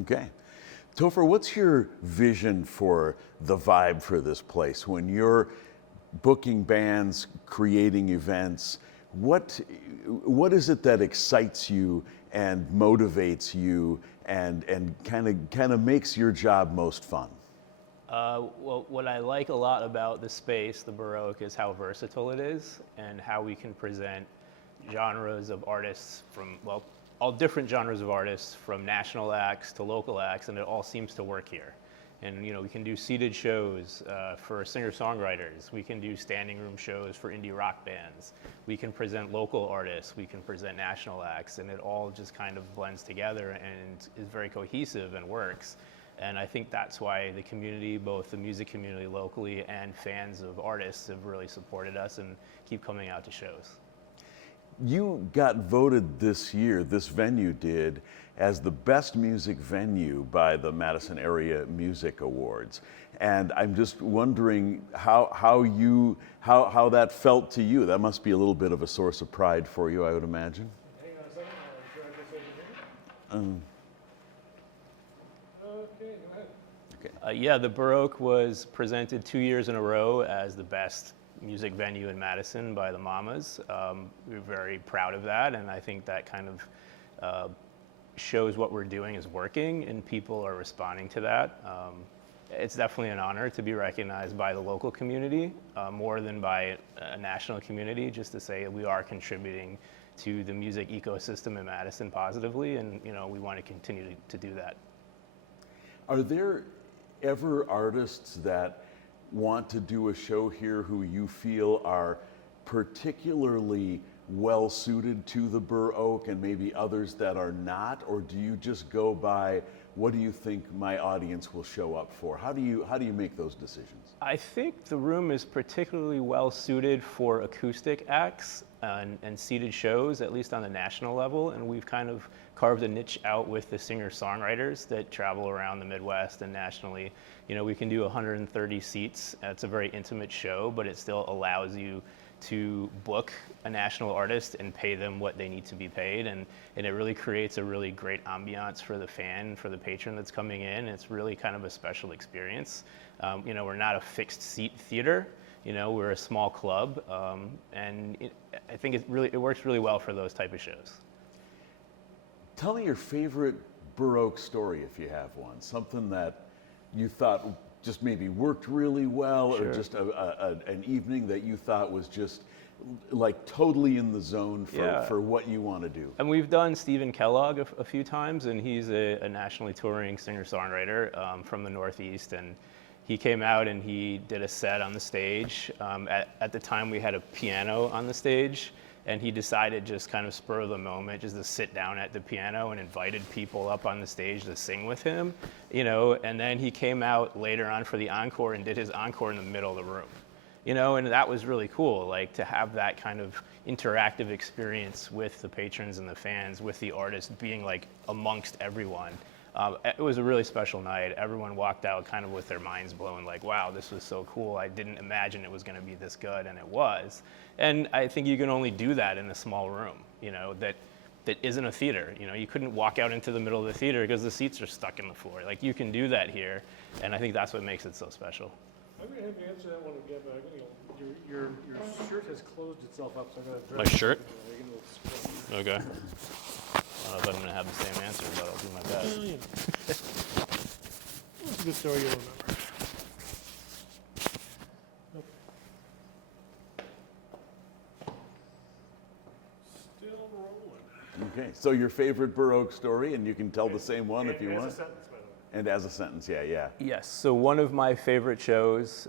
Okay. Toffer, what's your vision for the vibe for this place? When you're booking bands, creating events, what is it that excites you and motivates you and kind of makes your job most fun? Well, what I like a lot about the space, the Bur Oak, is how versatile it is and how we can present genres of artists from, well, all different genres of artists, from national acts to local acts, and it all seems to work here. And we can do seated shows for singer-songwriters. We can do standing room shows for indie rock bands. We can present local artists. We can present national acts, and it all just kind of blends together and is very cohesive and works. And I think that's why the community, both the music community locally and fans of artists, have really supported us and keep coming out to shows. You got voted this year, this venue did, as the best music venue by the Madison Area Music Awards. And I'm just wondering how that felt to you. That must be a little bit of a source of pride for you, I would imagine. Hang on a second, I'll try this over here. Okay, go ahead. Yeah, the Bur Oak was presented 2 years in a row as the best music venue in Madison by the Mamas. We're very proud of that, and I think that kind of shows what we're doing is working and people are responding to that. It's definitely an honor to be recognized by the local community more than by a national community, just to say we are contributing to the music ecosystem in Madison positively, and we want to continue to do that. Are there ever artists that want to do a show here who you feel are particularly well suited to the Bur Oak and maybe others that are not? Or do you just go by, what do you think my audience will show up for? How do you make those decisions? I think the room is particularly well suited for acoustic acts and seated shows, at least on the national level, and we've kind of carved a niche out with the singer-songwriters that travel around the Midwest and nationally. We can do 130 seats. It's a very intimate show, but it still allows you to book a national artist and pay them what they need to be paid, and it really creates a really great ambiance for the fan, for the patron that's coming in. It's really kind of a special experience. We're not a fixed seat theater. We're a small club, and I think it works really well for those type of shows. Tell me your favorite Bur Oak story, if you have one. Something that you thought just maybe worked really well, Sure. or just an evening that you thought was just like totally in the zone for what you want to do. And we've done Stephen Kellogg a few times, and he's a nationally touring singer-songwriter from the Northeast, and he came out and he did a set on the stage. At the time we had a piano on the stage, and he decided, just kind of spur of the moment, just to sit down at the piano and invited people up on the stage to sing with him, and then he came out later on for the encore and did his encore in the middle of the room, and that was really cool, like to have that kind of interactive experience with the patrons and the fans, with the artist being like amongst everyone. It was a really special night. Everyone walked out kind of with their minds blown, like, wow, this was so cool. I didn't imagine it was going to be this good, and it was. And I think you can only do that in a small room, that isn't a theater. You couldn't walk out into the middle of the theater because the seats are stuck in the floor. Like, you can do that here, and I think that's what makes it so special. I'm going to have you answer that one again, but your shirt has closed itself up, so I'm going to My address shirt? it. Okay. I don't know if I'm going to have the same answer, but I'll do my best. That's a good story you'll remember. Still rolling. Okay, so your favorite Bur Oak story, and you can tell the same one if you want. As a sentence, by the way. And as a sentence, yeah. Yes, so one of my favorite shows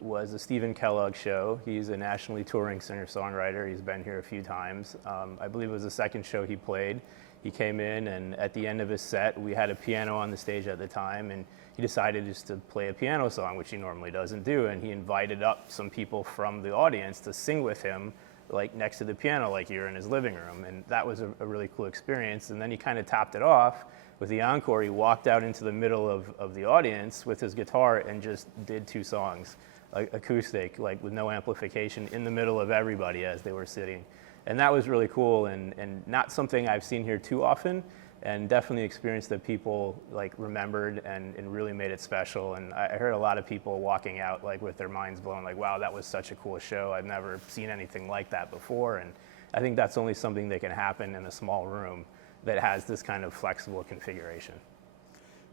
was the Stephen Kellogg show. He's a nationally touring singer-songwriter. He's been here a few times. I believe it was the second show he played. He came in, and at the end of his set, we had a piano on the stage at the time, and he decided just to play a piano song, which he normally doesn't do, and he invited up some people from the audience to sing with him, like next to the piano, like you're in his living room, and that was a really cool experience. And then he kind of topped it off with the encore. He walked out into the middle of the audience with his guitar and just did 2 songs, acoustic, like with no amplification, in the middle of everybody as they were sitting. And that was really cool, and not something I've seen here too often, and definitely experience that people like remembered and really made it special. And I heard a lot of people walking out like with their minds blown, like, wow, that was such a cool show. I've never seen anything like that before. And I think that's only something that can happen in a small room that has this kind of flexible configuration.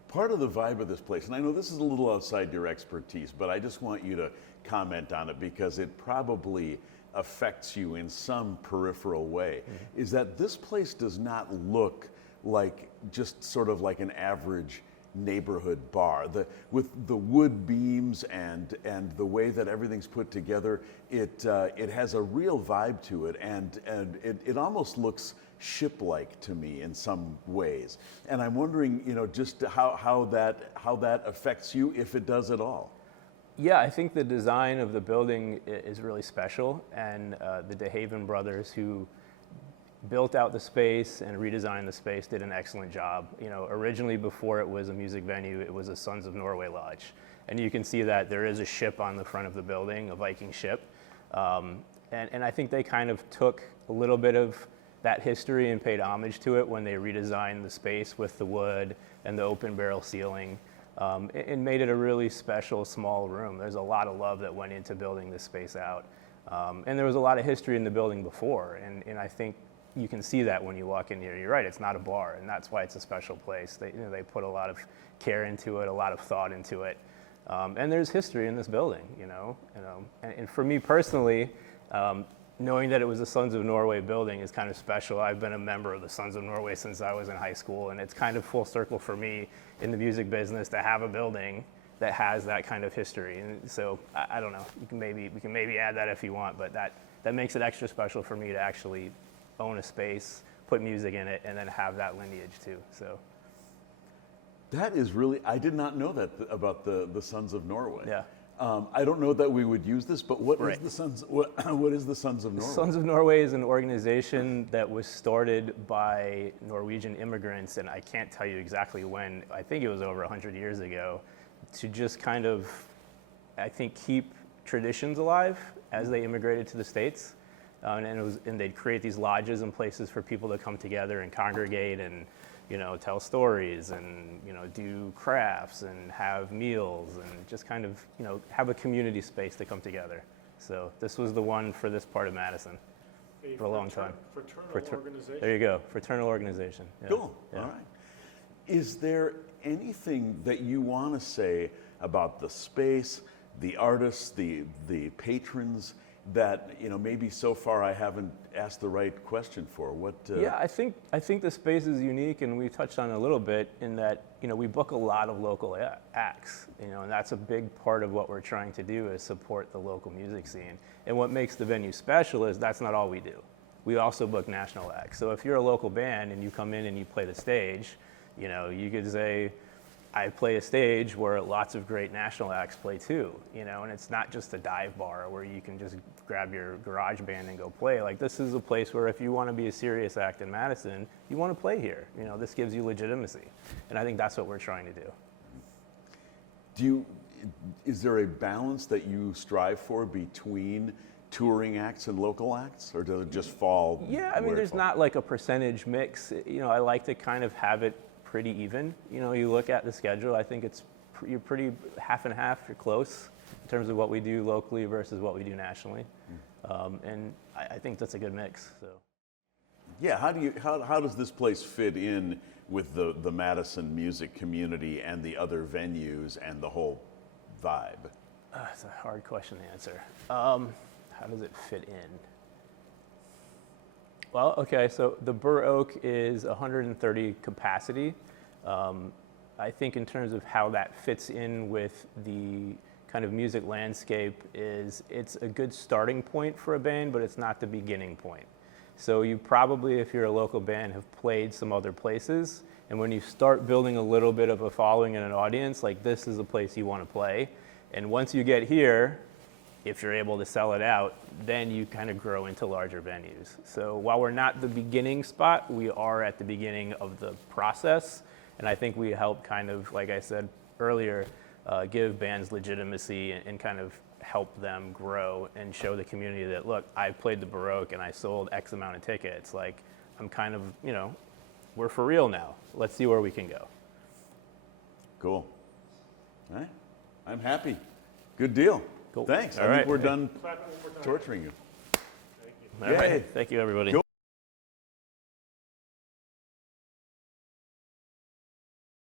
Part of the vibe of this place, and I know this is a little outside your expertise, but I just want you to comment on it because it probably affects you in some peripheral way, is that this place does not look like just sort of like an average neighborhood bar. With the wood beams and the way that everything's put together, it has a real vibe to it, and it almost looks ship-like to me in some ways. And I'm wondering, just how that affects you, if it does at all. Yeah, I think the design of the building is really special, and the DeHaven brothers, who built out the space and redesigned the space, did an excellent job. Originally, before it was a music venue, it was a Sons of Norway lodge. And you can see that there is a ship on the front of the building, a Viking ship. And I think they kind of took a little bit of that history and paid homage to it when they redesigned the space with the wood and the open barrel ceiling, and made it a really special small room. There's a lot of love that went into building this space out. And there was a lot of history in the building before, and I think you can see that when you walk in here. You're right, it's not a bar, and that's why it's a special place. They put a lot of care into it, a lot of thought into it. And there's history in this building, and for me personally, knowing that it was the Sons of Norway building is kind of special. I've been a member of the Sons of Norway since I was in high school, and it's kind of full circle for me in the music business to have a building that has that kind of history. And so I don't know, we can maybe add that if you want, but that makes it extra special for me to actually own a space, put music in it, and then have that lineage too. So that is really, I did not know that about the Sons of Norway. Yeah. I don't know that we would use this, but what Right. is the Sons? What is the Sons of Norway? Sons of Norway is an organization that was started by Norwegian immigrants, and I can't tell you exactly when. I think it was over 100 years ago, to just kind of, I think, keep traditions alive as they immigrated to the States. And they'd create these lodges and places for people to come together and congregate and, tell stories and, do crafts and have meals and just kind of, have a community space to come together. So this was the one for this part of Madison for a long time. Fraternal organization. There you go, fraternal organization. Yeah. Cool. Yeah. All right. Is there anything that you want to say about the space, the artists, the patrons, that maybe so far I haven't asked the right question for? What? Yeah, I think the space is unique, and we touched on it a little bit in that we book a lot of local acts, and that's a big part of what we're trying to do is support the local music scene. And what makes the venue special is that's not all we do. We also book national acts. So if you're a local band and you come in and you play the stage, you could say, I play a stage where lots of great national acts play too, and it's not just a dive bar where you can just grab your garage band and go play. Like, this is a place where if you want to be a serious act in Madison, you want to play here. This gives you legitimacy, and I think that's what we're trying to do. Is there a balance that you strive for between touring acts and local acts, or does it just fall? Yeah, I mean, there's not like a percentage mix. I like to kind of have it pretty even. You look at the schedule, I think you're pretty half and half, you're close in terms of what we do locally versus what we do nationally. And I think that's a good mix. So. Yeah, how does this place fit in with the Madison music community and the other venues and the whole vibe? It's a hard question to answer. How does it fit in? Well, okay, so the Bur Oak is 130 capacity. I think in terms of how that fits in with the kind of music landscape it's a good starting point for a band, but it's not the beginning point. So you probably, if you're a local band, have played some other places, and when you start building a little bit of a following and an audience, like, this is a place you want to play. And once you get here, if you're able to sell it out, then you kind of grow into larger venues. So while we're not the beginning spot, we are at the beginning of the process. And I think we help kind of, like I said earlier, give bands legitimacy and kind of help them grow and show the community that, look, I played the Bur Oak and I sold X amount of tickets. Like, I'm kind of, we're for real now. Let's see where we can go. Cool. All right. I'm happy. Good deal. Cool. Thanks. All I right. think we're done Clap one more time. torturing you. Thank you. All right. Yay. Thank you, everybody. Cool.